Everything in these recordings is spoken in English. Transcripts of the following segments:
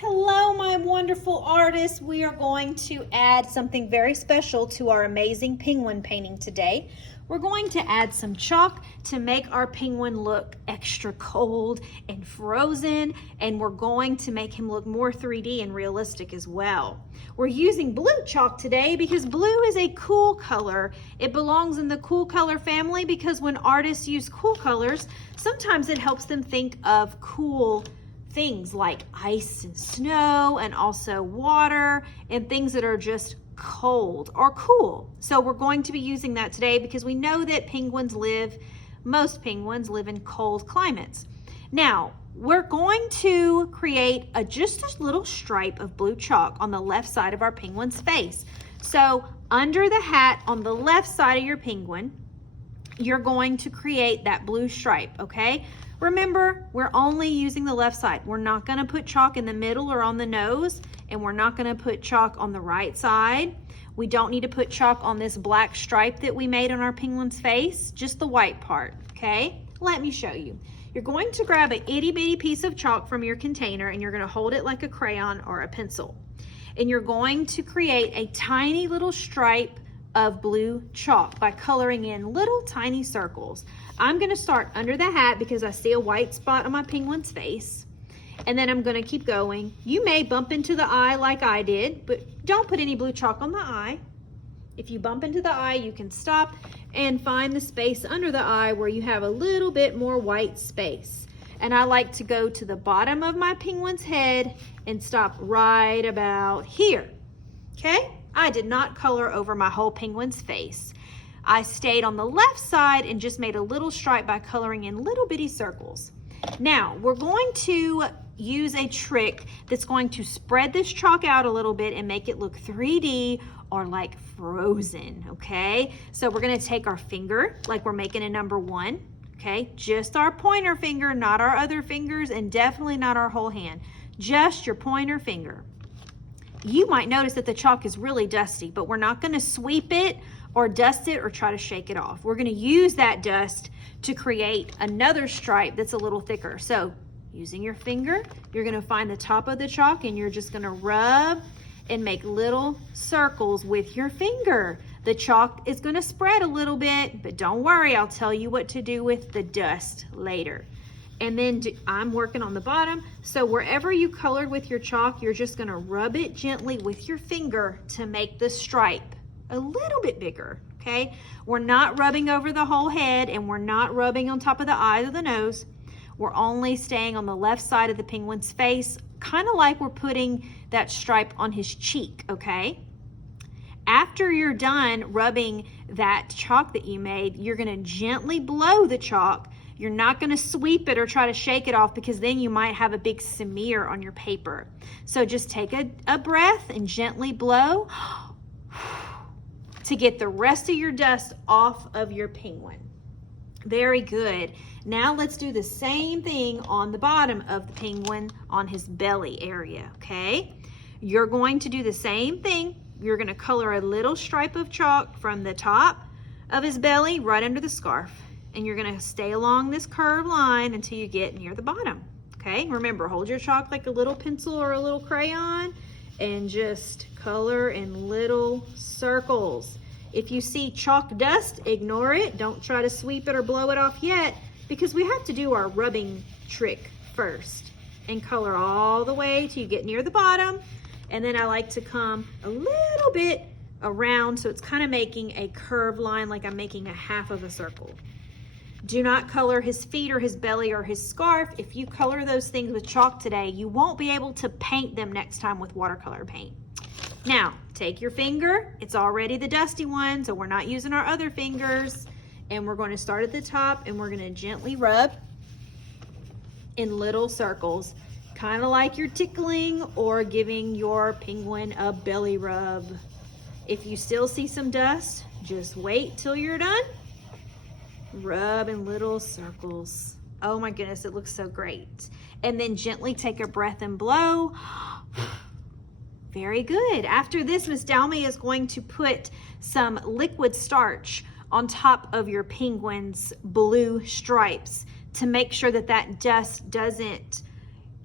Hello, my wonderful artists. We are going to add something very special to our amazing penguin painting today. We're going to add some chalk to make our penguin look extra cold and frozen, and we're going to make him look more 3D and realistic as well. We're using blue chalk today because blue is a cool color. It belongs in the cool color family because when artists use cool colors, sometimes it helps them think of cool things like ice and snow and also water and things that are just cold or cool. So we're going to be using that today because we know that most penguins live in cold climates. Now, we're going to create just a little stripe of blue chalk on the left side of our penguin's face. So under the hat on the left side of your penguin, you're going to create that blue stripe, okay? Remember, we're only using the left side. We're not gonna put chalk in the middle or on the nose, and we're not gonna put chalk on the right side. We don't need to put chalk on this black stripe that we made on our penguin's face, just the white part, okay? Let me show you. You're going to grab an itty bitty piece of chalk from your container and you're gonna hold it like a crayon or a pencil. And you're going to create a tiny little stripe of blue chalk by coloring in little tiny circles. I'm gonna start under the hat because I see a white spot on my penguin's face, and then I'm gonna keep going. You may bump into the eye like I did, but don't put any blue chalk on the eye. If you bump into the eye, you can stop and find the space under the eye where you have a little bit more white space. And I like to go to the bottom of my penguin's head and stop right about here, okay? I did not color over my whole penguin's face. I stayed on the left side and just made a little stripe by coloring in little bitty circles. Now, we're going to use a trick that's going to spread this chalk out a little bit and make it look 3D or like frozen, okay? So we're gonna take our finger, like we're making a number 1, okay? Just our pointer finger, not our other fingers, and definitely not our whole hand. Just your pointer finger. You might notice that the chalk is really dusty, but we're not gonna sweep it or dust it or try to shake it off. We're gonna use that dust to create another stripe that's a little thicker. So using your finger, you're gonna find the top of the chalk and you're just gonna rub and make little circles with your finger. The chalk is gonna spread a little bit, but don't worry, I'll tell you what to do with the dust later. And then I'm working on the bottom. So wherever you colored with your chalk, you're just gonna rub it gently with your finger to make the stripe a little bit bigger, okay? We're not rubbing over the whole head and we're not rubbing on top of the eyes or the nose. We're only staying on the left side of the penguin's face, kind of like we're putting that stripe on his cheek, okay? After you're done rubbing that chalk that you made, you're gonna gently blow the chalk. You're not gonna sweep it or try to shake it off because then you might have a big smear on your paper. So just take a breath and gently blow to get the rest of your dust off of your penguin. Very good. Now let's do the same thing on the bottom of the penguin on his belly area, okay? You're going to do the same thing. You're gonna color a little stripe of chalk from the top of his belly right under the scarf. And you're gonna stay along this curved line until you get near the bottom, okay? Remember, hold your chalk like a little pencil or a little crayon and just color in little circles. If you see chalk dust, ignore it. Don't try to sweep it or blow it off yet because we have to do our rubbing trick first and color all the way till you get near the bottom. And then I like to come a little bit around so it's kind of making a curved line like I'm making a half of a circle. Do not color his feet or his belly or his scarf. If you color those things with chalk today, you won't be able to paint them next time with watercolor paint. Now, take your finger. It's already the dusty one, so we're not using our other fingers. And we're going to start at the top and we're going to gently rub in little circles, kind of like you're tickling or giving your penguin a belly rub. If you still see some dust, just wait till you're done. Rub in little circles. Oh my goodness, it looks so great. And then gently take a breath and blow. Very good. After this, Miss Dalmy is going to put some liquid starch on top of your penguin's blue stripes to make sure that that dust doesn't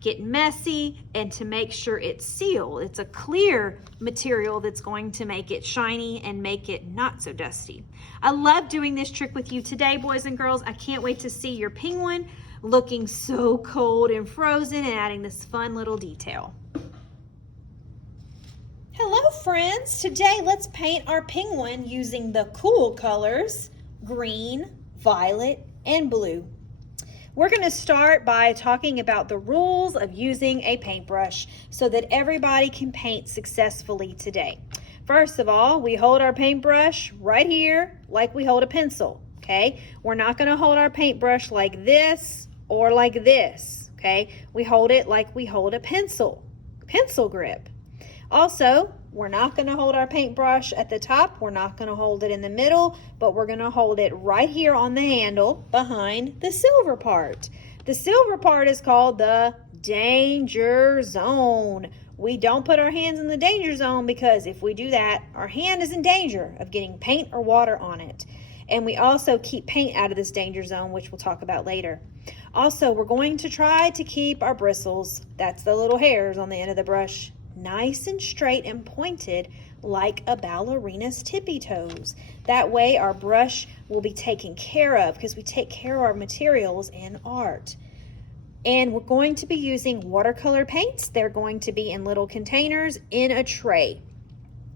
get messy and to make sure it's sealed. It's a clear material that's going to make it shiny and make it not so dusty. I love doing this trick with you today, boys and girls. I can't wait to see your penguin looking so cold and frozen and adding this fun little detail. Hello friends, today let's paint our penguin using the cool colors, green, violet, and blue. We're going to start by talking about the rules of using a paintbrush so that everybody can paint successfully today. First of all, we hold our paintbrush right here like we hold a pencil, okay? We're not going to hold our paintbrush like this or like this, okay? We hold it like we hold a pencil grip. Also, we're not going to hold our paintbrush at the top. We're not going to hold it in the middle, but we're going to hold it right here on the handle behind the silver part. The silver part is called the danger zone. We don't put our hands in the danger zone because if we do that, our hand is in danger of getting paint or water on it. And we also keep paint out of this danger zone, which we'll talk about later. Also, we're going to try to keep our bristles, that's the little hairs on the end of the brush, nice and straight and pointed like a ballerina's tippy toes. That way our brush will be taken care of because we take care of our materials in art. And we're going to be using watercolor paints. They're going to be in little containers in a tray.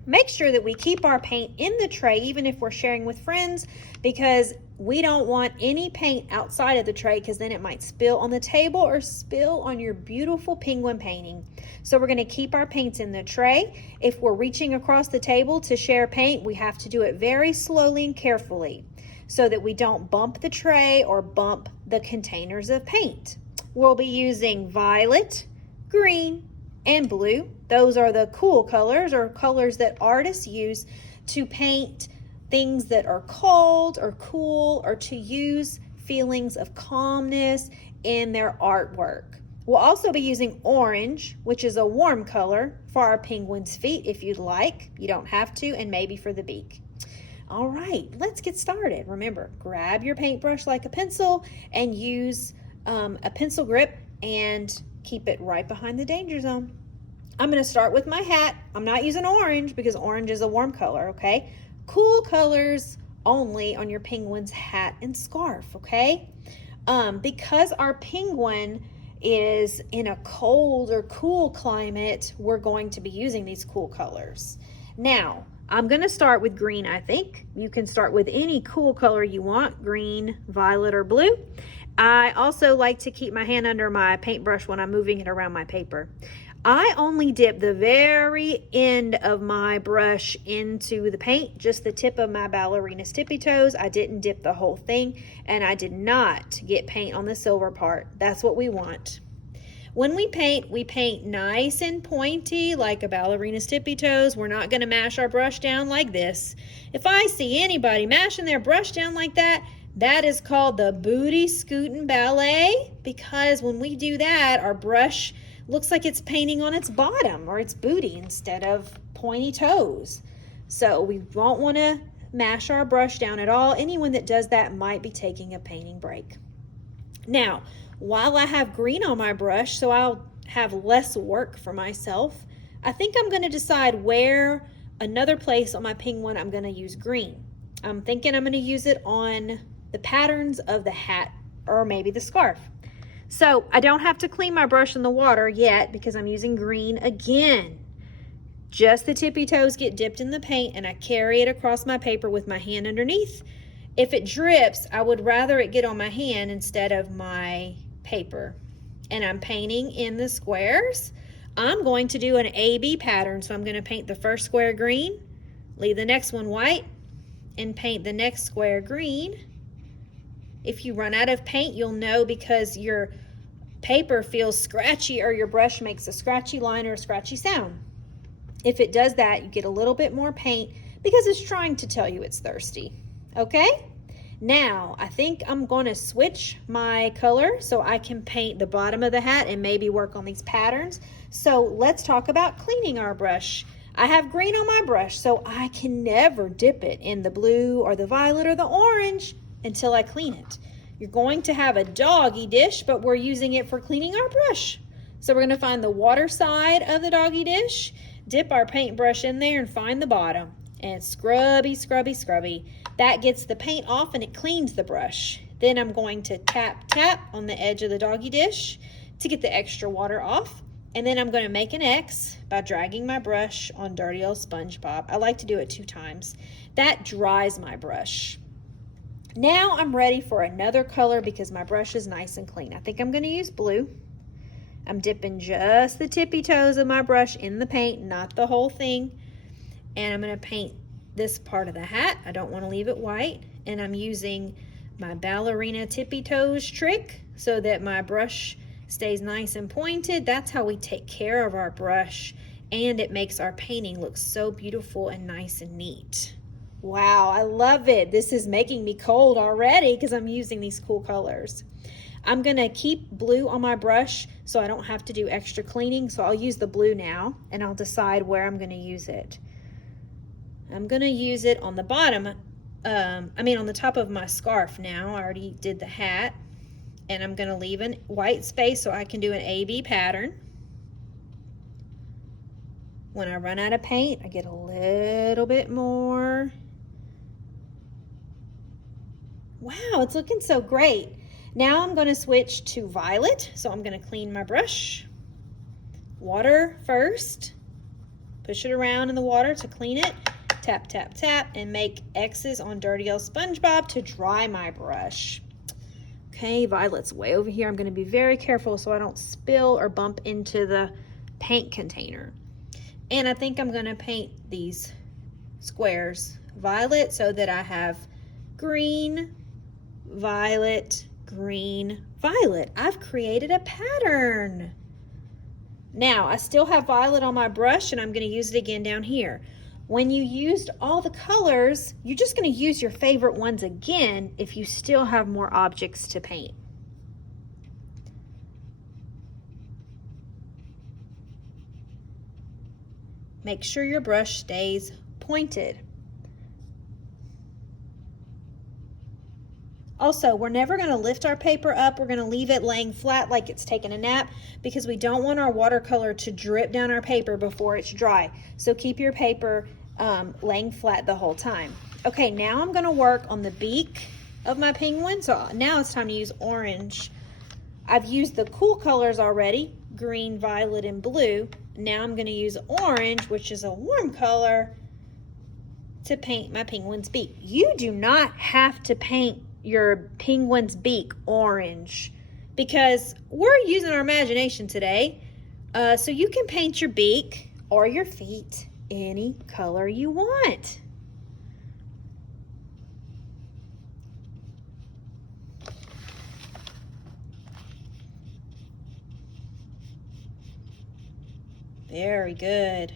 Make sure that we keep our paint in the tray even if we're sharing with friends, because we don't want any paint outside of the tray because then it might spill on the table or spill on your beautiful penguin painting. So we're going to keep our paints in the tray. If we're reaching across the table to share paint, we have to do it very slowly and carefully so that we don't bump the tray or bump the containers of paint. We'll be using violet, green, and blue. Those are the cool colors, or colors that artists use to paint things that are cold or cool, or to use feelings of calmness in their artwork. We'll also be using orange, which is a warm color, for our penguin's feet if you'd like. You don't have to, and maybe for the beak. All right, let's get started. Remember, grab your paintbrush like a pencil and use a pencil grip and keep it right behind the danger zone. I'm going to start with my hat. I'm not using orange because orange is a warm color, okay? Cool colors only on your penguin's hat and scarf, okay? Because our penguin is in a cold or cool climate, we're going to be using these cool colors. Now, I'm going to start with green, I think. You can start with any cool color you want, green, violet, or blue. I also like to keep my hand under my paintbrush when I'm moving it around my paper. I only dip the very end of my brush into the paint, just the tip of my ballerina's tippy toes. I didn't dip the whole thing, and I did not get paint on the silver part. That's what we want. When we paint nice and pointy like a ballerina's tippy toes. We're not going to mash our brush down like this. If I see anybody mashing their brush down like that, that is called the booty scootin' ballet, because when we do that, our brush looks like it's painting on its bottom or its booty instead of pointy toes. So we won't want to mash our brush down at all. Anyone that does that might be taking a painting break. Now, while I have green on my brush, so I'll have less work for myself, I think I'm going to decide where another place on my penguin I'm going to use green. I'm thinking I'm going to use it on the patterns of the hat or maybe the scarf. So I don't have to clean my brush in the water yet because I'm using green again. Just the tippy toes get dipped in the paint and I carry it across my paper with my hand underneath. If it drips, I would rather it get on my hand instead of my paper. And I'm painting in the squares. I'm going to do an A-B pattern, so I'm going to paint the first square green, leave the next one white, and paint the next square green. If you run out of paint, you'll know because your paper feels scratchy or your brush makes a scratchy line or a scratchy sound. If it does that, you get a little bit more paint because it's trying to tell you it's thirsty. Okay? Now, I think I'm going to switch my color so I can paint the bottom of the hat and maybe work on these patterns. So let's talk about cleaning our brush. I have green on my brush, so I can never dip it in the blue or the violet or the orange until I clean it. You're going to have a doggy dish, but we're using it for cleaning our brush. So we're gonna find the water side of the doggy dish, dip our paintbrush in there and find the bottom. And scrubby, scrubby, scrubby. That gets the paint off and it cleans the brush. Then I'm going to tap, tap on the edge of the doggy dish to get the extra water off. And then I'm going to make an X by dragging my brush on dirty old SpongeBob. I like to do it 2 times. That dries my brush. Now I'm ready for another color because my brush is nice and clean. I think I'm going to use blue. I'm dipping just the tippy toes of my brush in the paint, not the whole thing. And I'm going to paint this part of the hat. I don't want to leave it white. And I'm using my ballerina tippy toes trick so that my brush stays nice and pointed. That's how we take care of our brush, and it makes our painting look so beautiful and nice and neat. Wow, I love it. This is making me cold already because I'm using these cool colors. I'm gonna keep blue on my brush so I don't have to do extra cleaning. So I'll use the blue now and I'll decide where I'm gonna use it. I'm gonna use it on the bottom, on the top of my scarf now. I already did the hat. And I'm gonna leave a white space so I can do an AB pattern. When I run out of paint, I get a little bit more. Wow, it's looking so great. Now I'm gonna switch to violet. So I'm gonna clean my brush. Water first. Push it around in the water to clean it. Tap, tap, tap, and make X's on dirty old SpongeBob to dry my brush. Okay, violet's way over here. I'm gonna be very careful so I don't spill or bump into the paint container. And I think I'm gonna paint these squares violet so that I have green, violet, green, violet. I've created a pattern. Now, I still have violet on my brush and I'm gonna use it again down here. When you used all the colors, you're just going to use your favorite ones again if you still have more objects to paint. Make sure your brush stays pointed. Also, we're never going to lift our paper up. We're going to leave it laying flat like it's taking a nap because we don't want our watercolor to drip down our paper before it's dry. So keep your paper laying flat the whole time. Okay, now I'm going to work on the beak of my penguin. So now it's time to use orange. I've used the cool colors already, green, violet, and blue. Now I'm going to use orange, which is a warm color, to paint my penguin's beak. You do not have to paint your penguin's beak orange because we're using our imagination today. So you can paint your beak or your feet any color you want. Very good.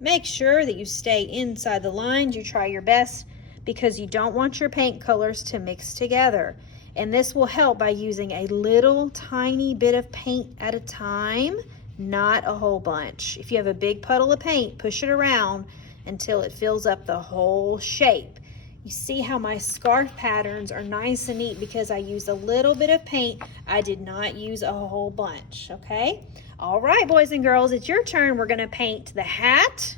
Make sure that you stay inside the lines. You try your best because you don't want your paint colors to mix together. And this will help by using a little tiny bit of paint at a time, not a whole bunch. If you have a big puddle of paint, push it around until it fills up the whole shape. You see how my scarf patterns are nice and neat because I used a little bit of paint. I did not use a whole bunch, okay? All right, boys and girls, it's your turn. We're gonna paint the hat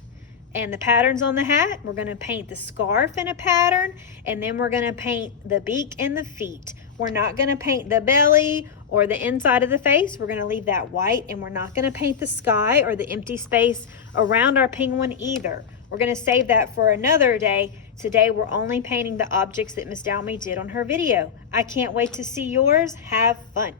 and the patterns on the hat. We're gonna paint the scarf in a pattern, and then we're gonna paint the beak and the feet. We're not gonna paint the belly or the inside of the face. We're gonna leave that white, and we're not gonna paint the sky or the empty space around our penguin either. We're gonna save that for another day. Today, we're only painting the objects that Miss Dalmy did on her video. I can't wait to see yours. Have fun.